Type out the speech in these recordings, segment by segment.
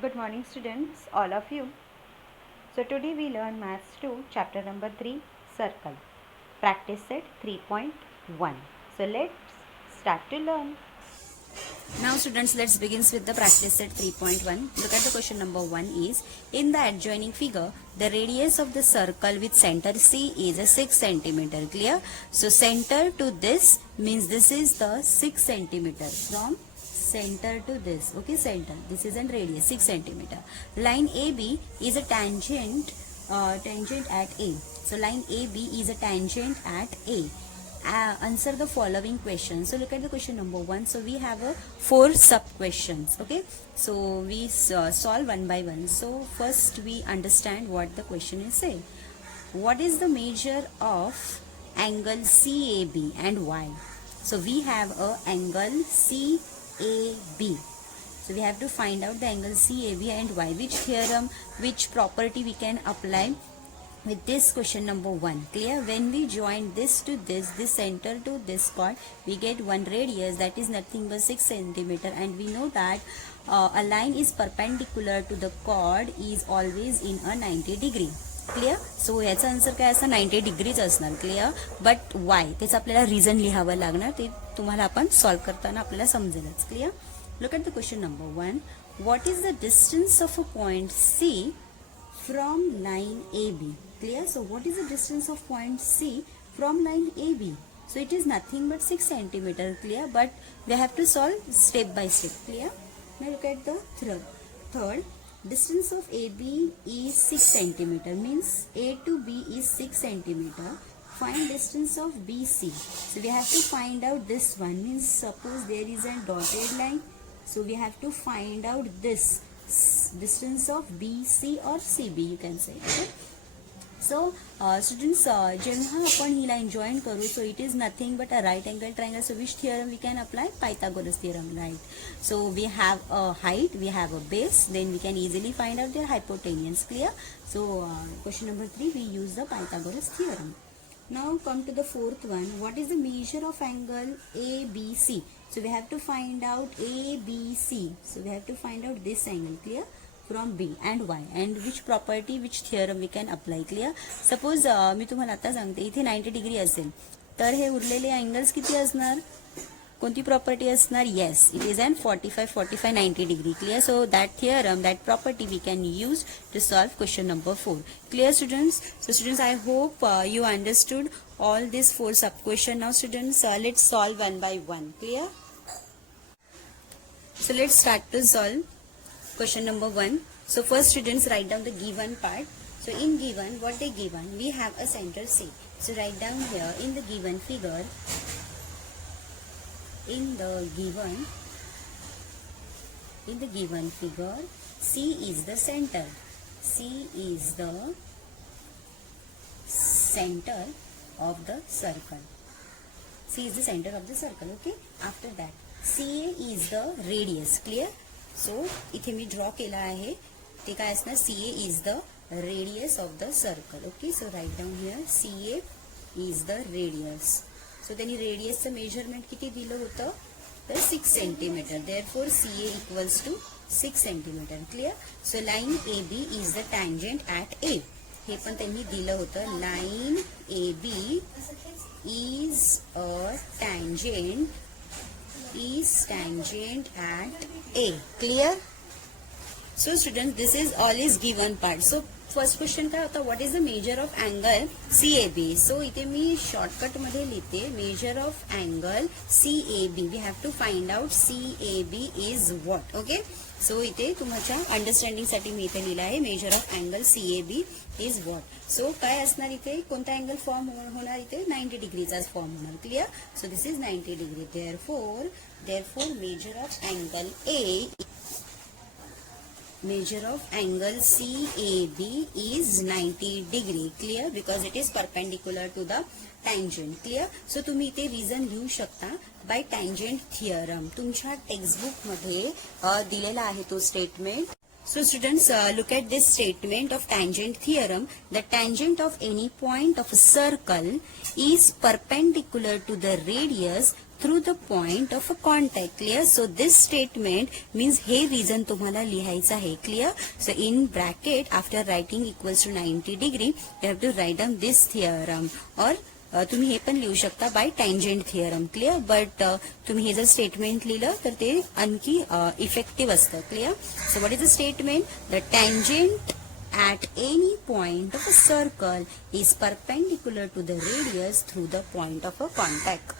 Good morning students, all of you. So today we learn Maths 2 chapter number 3 Circle. Practice set 3.1. So let's start to learn. Now students, let's begin with the practice set 3.1. Look at the question number 1 is, in the adjoining figure, the radius of the circle with center C is a 6 centimeter. Clear? So center to this means this is the 6 centimeter from center to this. Okay, center. This is a radius 6 centimeter. Line AB is a tangent at A. So line AB is a tangent at A. Answer the following questions. So look at the question number 1. So we have a 4 sub questions. Okay, so we solve one by one. So first we understand what the question is saying. What is the measure of angle CAB and why? So we have a angle CAB. So we have to find out the angle CAB and why. Which theorem, which property we can apply with this question number 1. Clear? When we join this to this center to this part, we get one radius, that is nothing but 6 centimeter, and we know that a line is perpendicular to the chord is always in a 90 degree. Clear? सो याचा आन्सर काय असणार 90 डिग्रीच असणार. Clear? But why त्याचं आपल्याला रिझन लिहावं लागणार, ते तुम्हाला आपण सॉल्व्ह करताना आपल्याला समजेलच. Clear? Look at the question number 1. What is the distance of a point C from line AB? Clear? So what is the distance of point C from line AB? So it is nothing but 6 centimeter. Clear? But we have to solve step by step. Clear? Now look at the third. Distance of AB is 6 centimeter, means A to B is 6 centimeter. Find distance of BC. So we have to find out this one, means suppose there is a dotted line, so we have to find out this distance of BC or CB, you can say. Okay? So students, जेव्हा आपण ही line join करू, so it is nothing but a right angle triangle. So which theorem we can apply? Pythagoras theorem, right? So we have a height, we have a base, then we can easily find out their hypotenuse. Clear? So question number 3, we use the Pythagoras theorem. Now come to the fourth one. What is the measure of angle ABC? So we have to find out ABC. So we have to find out this angle. Clear? From B and Y, and which property, which theorem we can apply. Clear? Suppose मी तुम्हाला आता सांगते इथे 90 डिग्री असेल, तर हे उरलेले अँगल्स किती असणार? कोणती प्रॉपर्टी असणार? Yes, it is and 45 90 degree. Clear? So that theorem, that property we can use to solve question number 4. Clear students? So students, I hope you understood all these 4 sub question. Now students, let's solve one by one. Clear? So let's start to solve question number 1. So first students, write down the given part. So in given, what they given, we have a center C. So write down here in the given figure, in the given figure, C is the center. C is the center of the circle. C is the center of the circle. Okay? After that, CA is the radius. Clear? So इथे मी draw केला आहे, ते काय असणार? CA is the radius of the circle. Okay, so write down here CA is the radius. So त्यांनी रेडियसचं measurement किती दिलं होतं? तर 6 centimetre. Therefore CA equals to 6 centimetre. Clear? So line AB is the tangent at A. हे पण त्यांनी दिलं होतं. Line AB is a tangent at A. Clear? So students, this is all is given part. So first question काय होता? What is the measure of angle CAB? So इथे मी शॉर्टकट मध्ये लिहिते, measure of angle CAB. We have to find out CAB is what. Okay? सो इथे तुमच्या अंडरस्टँडिंग साठी मी इथे लिहिलं आहे, measure of angle CAB is what. So काय असणार इथे? कोणता अँगल फॉर्म होणार इथे? 90 डिग्रीचाच फॉर्म होणार. Clear? So this is 90 degree. Therefore measure of angle measure of angle CAB is 90 degree. Clear? Because it is perpendicular to the tangent. Clear? So तुम्ही इथे रिझन लिहू शकता बाय टँजंट थिअरम. तुमच्या टेक्स्टबुक मध्ये दिलेला आहे तो statement. So students, look at this statement of tangent theorem. The tangent of any point of a circle is perpendicular to the radius through the point of a contact. Clear? So this statement means हे reason तुम्हाला लिहायचं आहे. Clear? So in bracket after writing equals to 90 degree you have to write down this theorem, or तुम्ही हे पण लिहू शकता by tangent theorem. Clear? But तुम्ही हे जर स्टेटमेंट लिहिलं तर ते आणखी इफेक्टिव्ह असतं. Clear? So what is the statement? The tangent at any point of a circle is perpendicular to the radius through the point of a contact.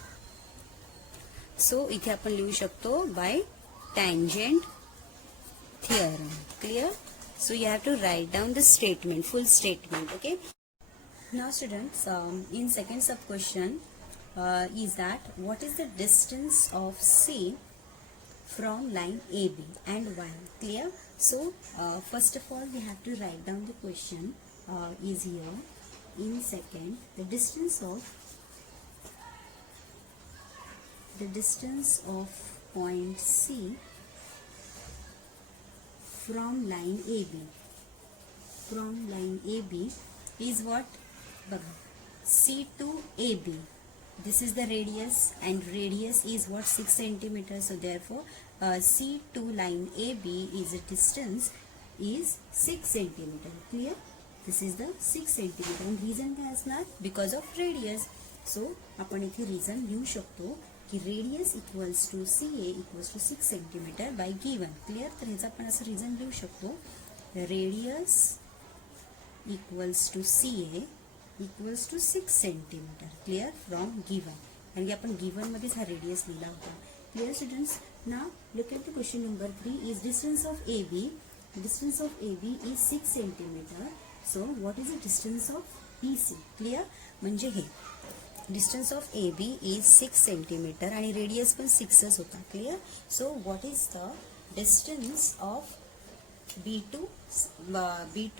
So इथे आपण लिहू शकतो by tangent theorem. Clear? So you have to write down the statement, full statement. Okay. Now students, in second sub question is that what is the distance of C from line AB and Y? Clear? So first of all we have to write down the question is here. In second, the distance of point C from line AB is what? C to AB. This is the radius, and radius is what? 6 centimeters. So therefore C to line AB is a distance is 6 centimeter. Clear? This is the 6 centimeter. And reason काय असणार? Because of radius. So आपण इथे reason लिहू शकतो की radius equals to CA equals to 6 centimeter by given. Clear? तर ह्याचा आपण असं reason लिहू शकतो. Radius equals to CA equals to 6 centimeter. Clear? From given. कारण की आपण given मध्येच हा radius लिहिला होता. Clear students? Now look at the question number 3 is distance of AB. Distance of AB is 6 centimeter. So what is the distance of BC? Clear? म्हणजे हे distance of AB is 6 centimeter आणि radius पण 6च होता. Clear? So what is the distance of B to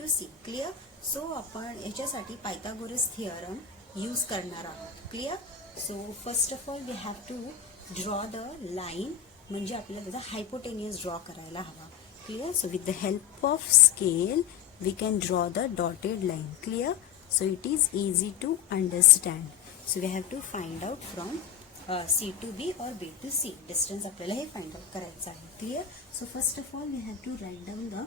C? Clear? So आपण याच्यासाठी Pythagoras theorem use करणार आहोत. Clear? So first of all we have to draw the line, म्हणजे आपल्याला त्याचा हायपोटेनियस ड्रॉ करायला हवा. Clear? So with the help of scale we can draw the dotted line. Clear? So it is easy to understand. So we have to find out from C to B or B to C. Distance आपल्याला हे find out करायचं आहे. Clear? So first of all we have to write down the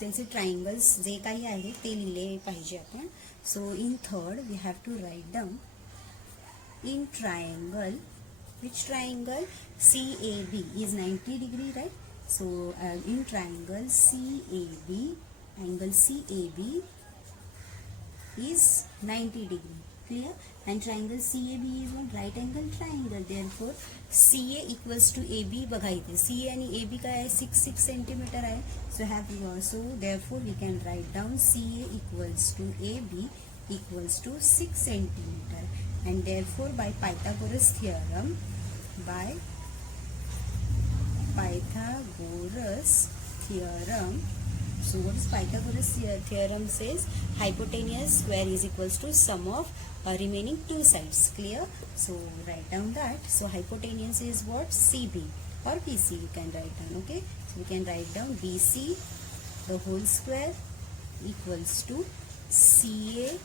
त्यांचे triangles जे काही आहे ते लिहिले पाहिजे आपण. So in third we have to write down in triangle, which triangle? CAB is 90 degree, right? So in triangle CAB, angle CAB is 90 degree. Clear? And triangle CAB is one right angle triangle. Therefore CA equals to AB. बघा इथे CA आणि AB काय आहे? 6 centimeter आहे. So therefore we can write down CA equals to AB equals to 6 centimeter. And therefore by Pythagoras theorem, so what is Pythagoras theorem says? Hypotenuse square is equals to sum of remaining two sides. Clear? So write down that. So hypotenuse is what? CB or BC you can write down. Okay, so we can write down BC the whole square equals to CA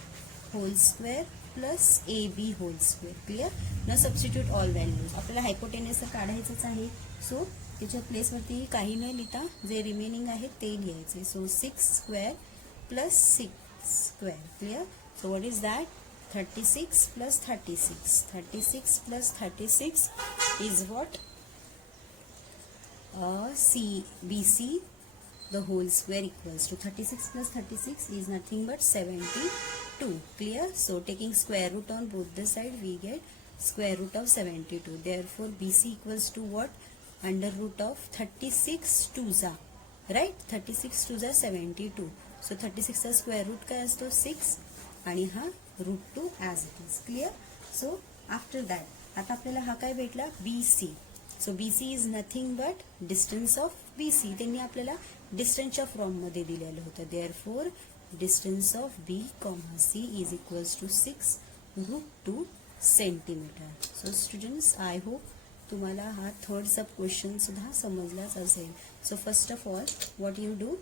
whole square plus AB whole square. Clear? Now substitute all values. आपल्याला hypotenuse तर काढायचंच आहे. So त्याच्या प्लेसवरती काही न लिहिता जे रिमेनिंग आहे ते लिहायचे. सो 6 square plus 6 square. Clear? So what is that? 36 plus 36. 36 plus 36 is what? BC the whole square equals to 36 plus 36 is nothing but 72. Clear? So taking square root on both the side we get square root of 72. Therefore BC equals to what? Under root of 36 2s, right? 36 2s 72. So 36 चा square root काय असतो? 6 आणि हा root 2 as it is. Clear? So after that आता आपल्याला हा काय भेटला? BC. So BC is nothing but distance of BC. त्यांनी आपल्याला डिस्टन्सच्या फॉर्म मध्ये दिलेलं होतं. Therefore distance of B, C is equals to 6 root 2 centimeter. So students, I hope तुम्हाला हा थर्ड सब क्वेश्चन सुद्धा समजलाच असेल. So first of all what you do,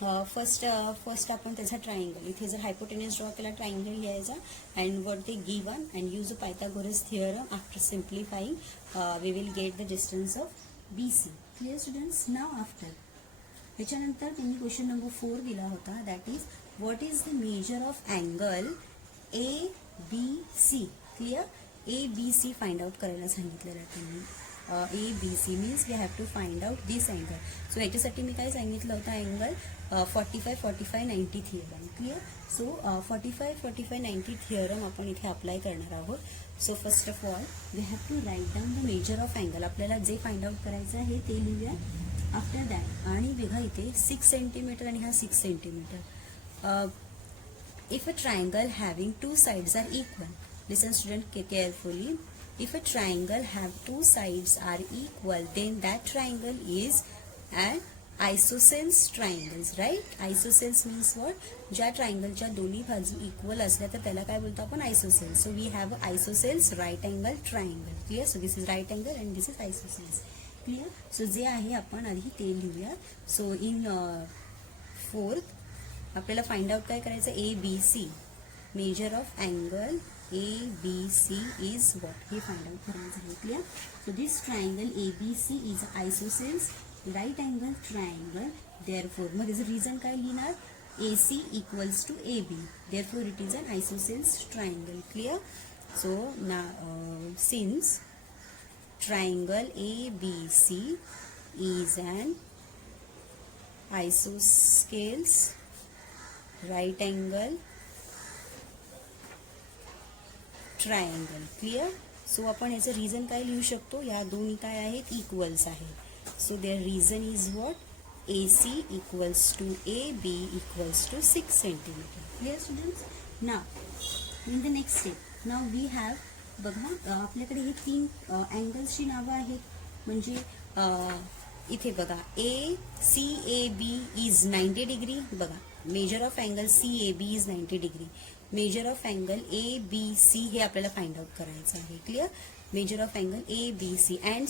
first आपण त्याचा ट्रायंगल, इथे जर हायपोटेन्यूज ड्रॉ केला ट्रायंगल घ्यायचा and what they given and use a Pythagoras theorem. After simplifying we will get the distance of BC. Clear students? Now after त्याच्यानंतर त्यांनी question number 4 दिला होता, that is what is the measure of angle ABC. Clear? ABC find out करायला सांगितलेलं आहे त्यांनी. ABC means we have to find out this angle. So याच्यासाठी मी काय सांगितलं होतं, angle 45, 45, 90 theorem. Clear? So 45, 45, 90 theorem आपण इथे अप्लाय करणार आहोत. So first of all we have to write down the measure of angle. आपल्याला जे फाइंड आउट करायचं आहे ते लिहूया. आफ्टर दॅट आणि बघा इथे 6 सेंटीमीटर आणि हा 6 centimetre. If a triangle having 2 sides are equal, listen student carefully. If a triangle have 2 sides are equal, then that triangle is an isosceles triangles, right? Isosceles means what? ज्या ट्रायंगलच्या दोन्ही बाजू इक्वल असल्या तर त्याला काय बोलतो आपण? Isosceles. So we have isosceles right angle triangle. Clear? So this is right angle and this is isosceles. Clear? So जे आहे आपण आधी ते लिहूया. सो इन 4th आपल्याला फाइंड आउट काय करायचं? ABC measure of angle ABC is what? हे फाइंड आउट करायचं आहे. Clear? So this triangle ABC is isosceles right angle triangle. Therefore मग त्याचं रिझन काय लिहिणार? AC equals to AB. Therefore it is an isosceles triangle. Clear? So ना since triangle ABC is an isosceles right angle triangle. Clear? So आपण याचं रिझन काय लिहू शकतो? या दोन्ही काय आहेत? इक्वल्स आहेत. So there reason is what? AC equals to AB equals to 6 centimetre. Clear students? Now in the next step now we have, बघा आपल्याकडे हे 3 अँगल्सची नावं आहेत. म्हणजे इथे बघा CAB इज 90 डिग्री. बघा measure of angle CAB is 90 degree. Measure of angle ABC हे आपल्याला फाइंड आउट करायचं आहे. Clear? Measure of angle ABC and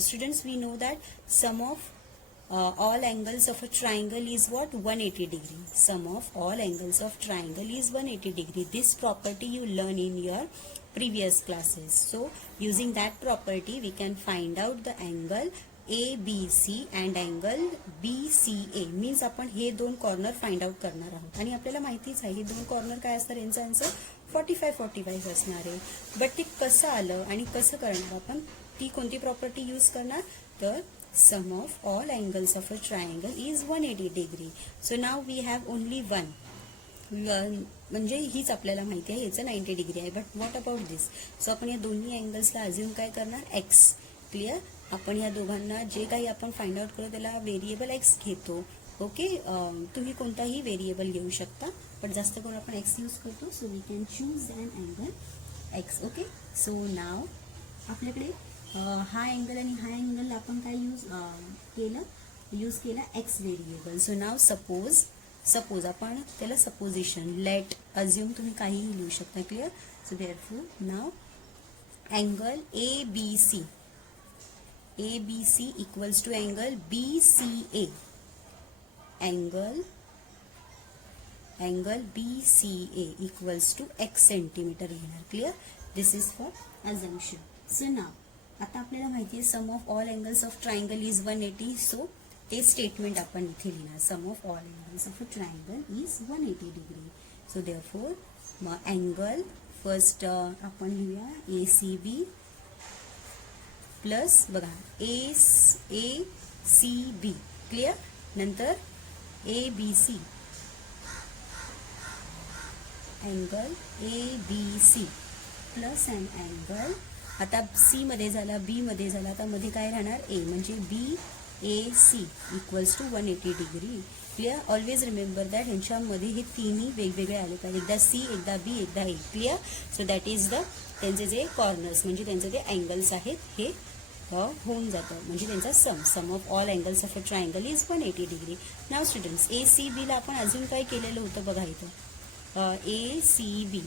students we know that sum of all angles of a triangle is what? 180 degree. Sum of all angles of triangle is 180 degree. This property you learn in your previous classes. So using that property we can find out the angle ABC and angle BCA. Means आपण हे 2 corner find out करणार आहोत आणि आपल्याला माहितीच आहे हे 2 कॉर्नर काय असणार, यांचं आन्सर 45, 45 असणार आहे. बट ते कसं आलं आणि कसं करणार आपण? ती कोणती प्रॉपर्टी यूज करणार? तर sum of all angles of a triangle is 180 degree. So now we have only one. म्हणजे हीच आपल्याला माहिती आहे याचं 90 डिग्री आहे. But what about this? So आपण या दोन्ही अँगल्सला अज्युम काय करणार? X. क्लिअर? आपण या दोघांना जे काही आपण फाइंड आउट करू त्याला व्हेरिएबल X घेतो. ओके? तुम्ही कोणताही व्हेरिएबल घेऊ शकता पण जास्त करून आपण X यूज करतो. So we can choose an angle X. Okay? So now आपल्याकडे हा अँगल आणि हा अँगल आपण काय यूज केला x variable. So now suppose आपण त्याला सपोजिशन लेट अज्युम तुम्ही काहीही लिहू शकता. Clear? So therefore now angle ABC equals to angle BCA. Angle BCA equals to x centimetre घेणार. Clear? This is for assumption. So now आता आपल्याला माहिती आहे sum of all angles of triangle is 180. So ते statement आपण इथे लिहिणार. Sum of all angles of a triangle is 180 डिग्री. So देअरफॉर mug angle first आपण लिहूया ACB प्लस बघा ACB. क्लिअर? नंतर ABC angle ABC plus and angle आता C मध्ये झाला, B मध्ये झाला, आता मध्ये काय राहणार? A म्हणजे BAC equals to 180 degree. Clear? Always remember that ह्यांच्यामध्ये हे तिन्ही वेगवेगळे आले पाहिजे. एकदा C, एकदा B, एकदा A. Clear? So that is the त्यांचे जे कॉर्नर्स म्हणजे त्यांचे जे अँगल्स आहेत हे होऊन जातं. म्हणजे त्यांचा sum of all angles of a triangle is 180 degree. Now students ACB ला आपण अजून काय केलेलं होतं बघा इथं. ACB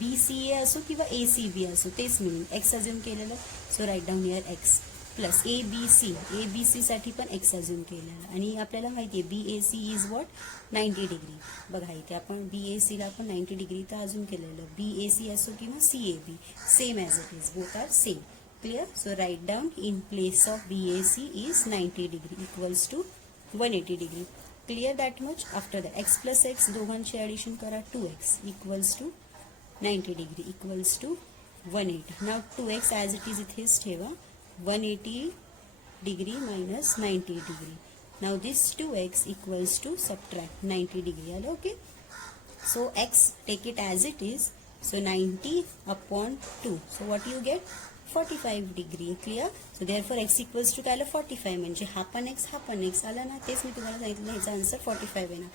BCA असो किंवा ACB असो तेच मिळून एक्स अज्युम केलेलं. So write down here x. Plus ABC साठी पण x अजून केलेलं आणि आपल्याला माहिती आहे BAC इज व्हॉट 90 डिग्री. बघा इथे आपण BAC ला आपण 90 डिग्री तर अजून केलेलं. BAC असो किंवा CAB same as it is, both are same. Clear. So write down in place of BAC is 90 degree equals to 180 degree. Clear that much. After that x plus x दोघांची ॲडिशन करा 2x equals to 90 degree equals to 180. Now 2x as it is इथेच ठेवा. 180 degree minus 90 degree. Now this 2x equals to subtract 90 degree. Okay. So x take it as it is. So 90 upon 2. So what you get? 45 degree. Clear? So therefore x equals to काय 45 म्हणजे हा पण x आला ना. तेच मी तुम्हाला सांगितलं ह्याचा आन्सर 45 आहे ना.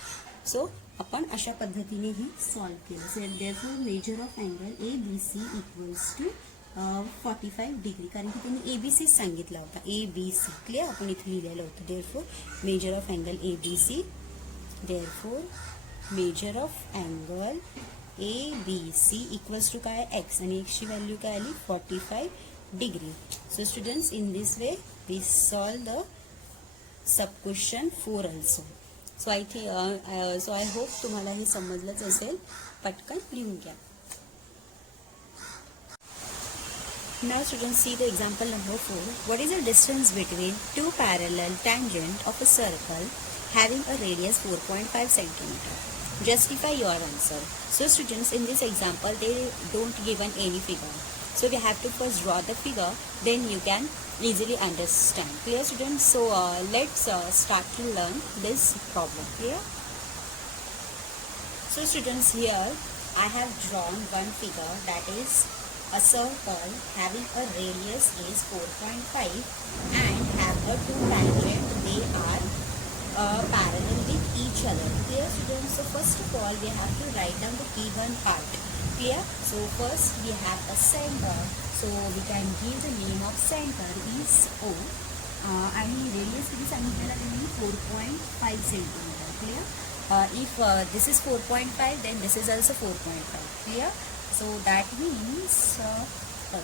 सो आपण अशा पद्धतीने हे सॉल्व केलं. So therefore measure of angle ABC equals to 45 degree. कारण की त्यांनी ABC सांगितला होता. ABC. क्लिअर. आपण इथे लिहिलेलं होतं. Therefore measure of angle ABC. Therefore measure of angle ABC equals to काय x आणि x ची व्हॅल्यू काय आली 45 degree. So students in this way we solve the sub question 4 also. So I hope तुम्हाला हे समजलंच असेल. पटकन लिहून घ्या. Now students, see the example number 4. What is the distance between two parallel tangent of a circle having a radius 4.5 centimeter? Justify your answer. So students, in this example they don't given any figure. So we have to first draw the figure, then you can easily understand. Clear students? So let's start to learn this problem. Clear? So students, here I have drawn one figure, that is a circle having a radius is 4.5 and have a two tangent. They are parallel with each other. Clear students? So first of all we have to write down the given part. Clear? So first we have a center. So we can give the name of center is O. आणि radius किती सांगितलेला त्यांनी 4.5 centimeter. Clear? If this is 4.5 then this is also 4.5. Clear? So that means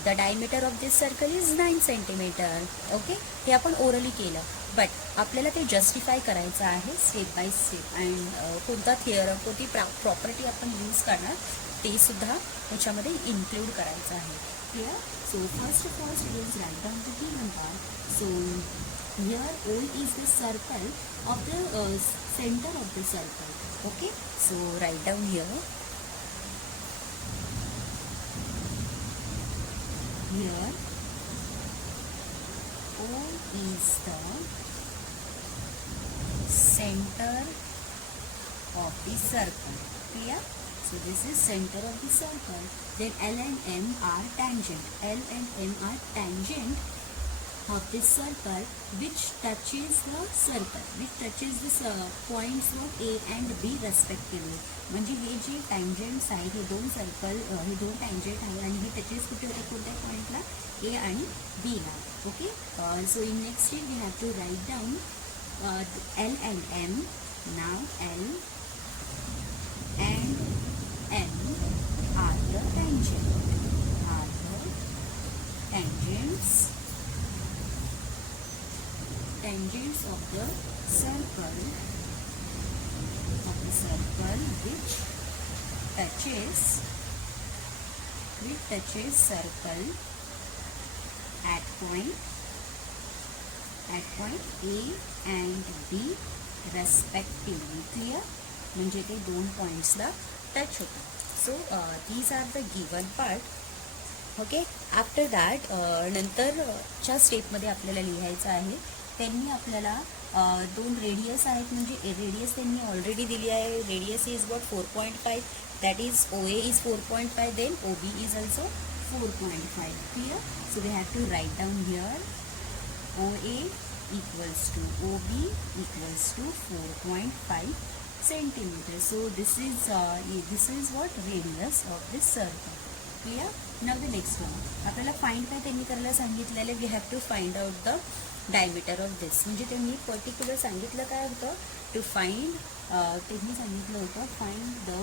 the diameter of this circle is 9 centimeter. Okay. हे आपण ओरली केलं. बट आपल्याला ते justify करायचं आहे स्टेप बाय स्टेप. अँड कोणता थिअरम कोणती प्रॉपर्टी आपण यूज करणार ते सुद्धा त्याच्यामध्ये इन्क्लूड करायचं आहे. Clear. So first of all students write down the given part. So here O is the circle of the center of the circle. Okay. So write down here. Here O is the center of the circle. Clear? So this is center of the circle. Then L and M are tangent. L and M are tangent of this circle which touches the circle, which touches the points of A and B respectively. म्हणजे हे जे टँजंट्स आहेत हे दोन सर्कल हे दोन टँजंट आहे आणि हे टचेस कुठे होतात कोणत्या पॉईंटला A आणि B ला. Okay. So in next step we have to write down L and M. Now L and M are the tangents of the circle which touches circle at point A and B respectively. Clear? म्हणजे ते दोन पॉइंट्सला touch होतात. So these are the given part. Okay. After that नंतरच्या स्टेपमध्ये आपल्याला लिहायचं आहे. त्यांनी आपल्याला दोन रेडियस आहेत म्हणजे रेडियस त्यांनी ऑलरेडी दिली आहे. Radius is what 4.5. That is OA is 4.5. Then OB is also 4.5. Clear. So we have to write down here OA equals to OB equals to 4.5 centimeter. So this is what radius of this circle. Clear? Now the next one. आपल्याला फाइंड काय त्यांनी करायला सांगितलेलं we have to find out the diameter of this. म्हणजे त्यांनी पर्टिक्युलर सांगितलं काय होतं to find त्यांनी सांगितलं होतं find the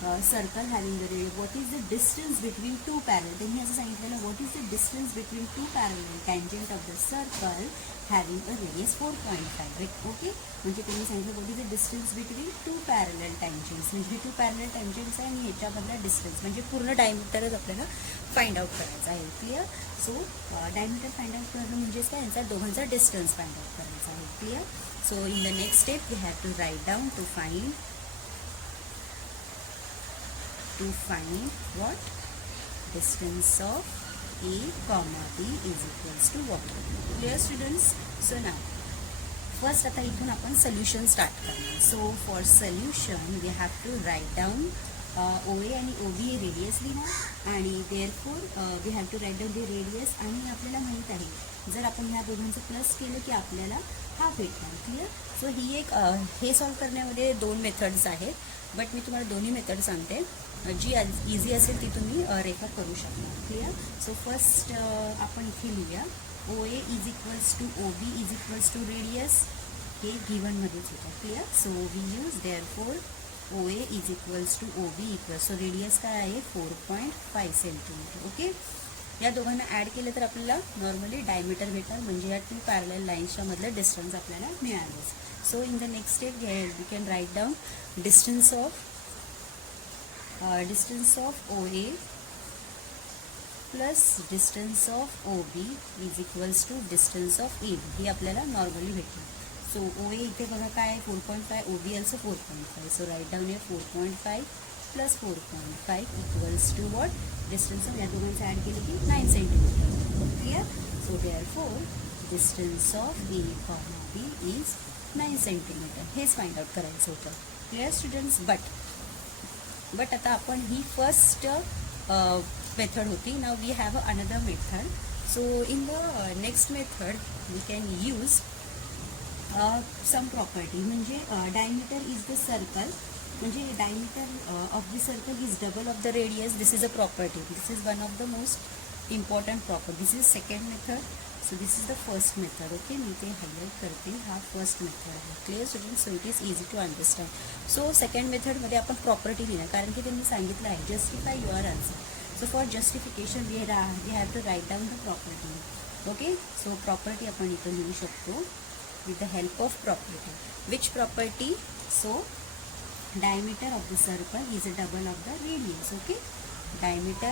circle having the radius, what is the distance between two parallel, त्यांनी असं सांगितलेलं what is the distance between two parallel tangent of the circle having a radius 4.5. ओके, म्हणजे त्यांनी सांगितलं what is the distance between two parallel tangents, म्हणजे two parallel tangents आहे आणि ह्याच्यामधला डिस्टन्स म्हणजे पूर्ण डायमीटरच आपल्याला फाइंड आउट करायचा आहे. Clear. So diameter find out करणं म्हणजेच काय, यांचा दोघांचा डिस्टन्स फाइंड आउट करायचा आहे. Clear. So in the next step we have to write down to find what distance of A comma B is equals to what. Clear students. So now first आता इथून आपण solution start करणार. So for solution we have to write down OA आणि OB radius लिहा आणि therefore we have to write down the radius आणि आपल्याला माहित आहे जर आपण ह्या दोघांचं प्लस केलं की आपल्याला हाफ भेटणार. क्लिअर. सो ही एक हे सॉल्व करण्यामध्ये दोन मेथड्स आहेत, बट मी तुम्हाला दोन्ही मेथड सांगते, जी इझी असेल ती तुम्ही रेफर करू शकता. क्लिअर. सो फर्स्ट आपण इथे लिहूया OA is equals to OB is equals to radius, हे गिवनमध्येच होतं. Clear. So we use therefore OA is equals to OB equals, so radius काय आहे 4.5 सेंटीमीटर. ओके. या दोघांना ॲड केलं तर आपल्याला नॉर्मली डायमीटर भेटणार, म्हणजे या टू पॅरलल लाईन्सच्या मधलं डिस्टन्स आपल्याला मिळालंच. So in the next step we can write down distance of OA plus distance of OB is equals to distance of AB, ही आपल्याला नॉर्मली भेटली. सो OA इथे बघा काय आहे 4.5, OB also 4.5. So write down हे 4.5 plus 4.5 equals to what, distance of, या दोघांचं ॲड केलं की 9 centimetre. Clear. So therefore distance of A comma B is 9 centimetre. हेच फाइंड आउट करायचं होतं. Clear students. बट आता आपण ही फर्स्ट मेथड होती. Now we have another method. So in the next method we can use some property, म्हणजे diameter is the circle, म्हणजे diameter of the circle is double of the radius. This is a property. This is one of the most important property. This is second method. So this is the first method. Okay, मी ते highlight करते. हा first method आहे. Clear students. So it is easy to understand. So second मेथडमध्ये आपण property लिहिणार, कारण की त्यांनी सांगितलं आहे justify your answer. So for justification we have to write down the property. Okay. So property आपण इथं लिहू शकतो with the help of property. Which property? So diameter of the circle is a double of the radius. Okay, diameter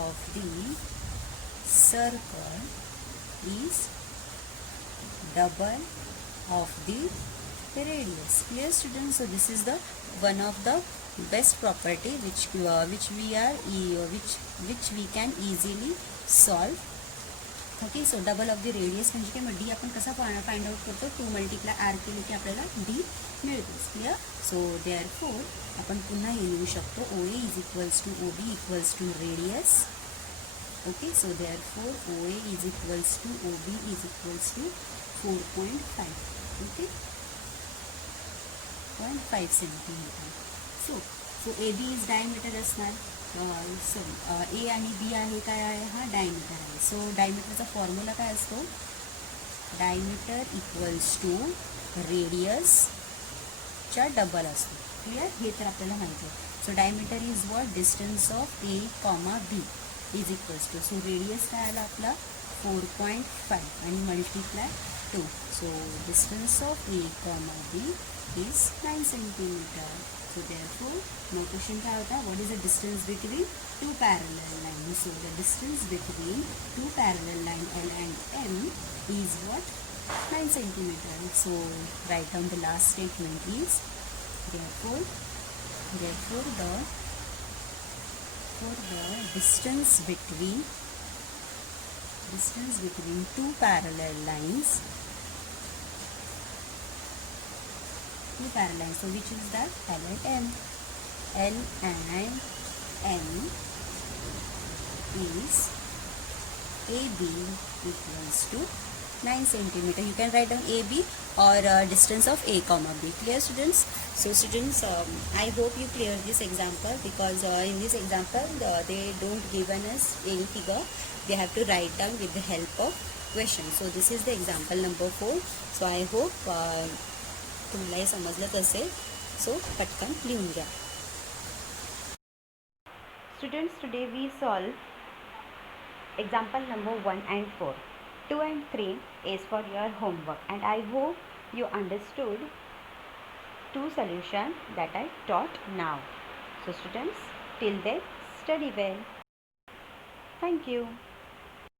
of the circle is double of the radius. Clear students. So this is the one of the best property which we can easily solve. Okay. So double of the radius म्हणजे काय, मग डी आपण कसा find out करतो, 2 multiply are केले की आपल्याला D मिळतोच. Clear. So therefore आपण पुन्हा हे लिहू शकतो OA is equals to OB equals to radius. Okay. So therefore OA is equals to OB is equals to 4.5. Okay, 0.5 centimetre. So AB is diameter असणार. सॉरी A आणि B आहे काय आहे, हा डायमीटर आहे. सो डायमीटरचा फॉर्म्युला काय असतो, डायमीटर इक्वल्स टू रेडियसच्या डबल असतो. क्लिअर. हे तर आपल्याला माहिती आहे. So diameter is what, distance of A comma B is equals to, so radius काय आला आपला 4.5 आणि multiply 2. So distance of A comma B is 9 centimetre. So therefore, my question क्या होता है, what is the distance between two parallel lines? So the distance between two parallel line L and M is what, 9 centimeter. So write down the last statement is therefore the distance between two parallel lines. So which is that L and M. L and M is AB equals to 9 centimeter. You can write down AB or distance of A comma B. Clear students? So students, I hope you clear this example, because in this example they don't given us any figure. They have to write down with the help of question. So this is the example number 4. So I hope तुम्हाला हे समजलंच असेल. सो पटकन लिहून घ्या. Students, today we solve example number 1 and 4. 2 and 3 is for your homework, and I hope you understood two solutions that I taught now. So students, till then, study well. Thank you.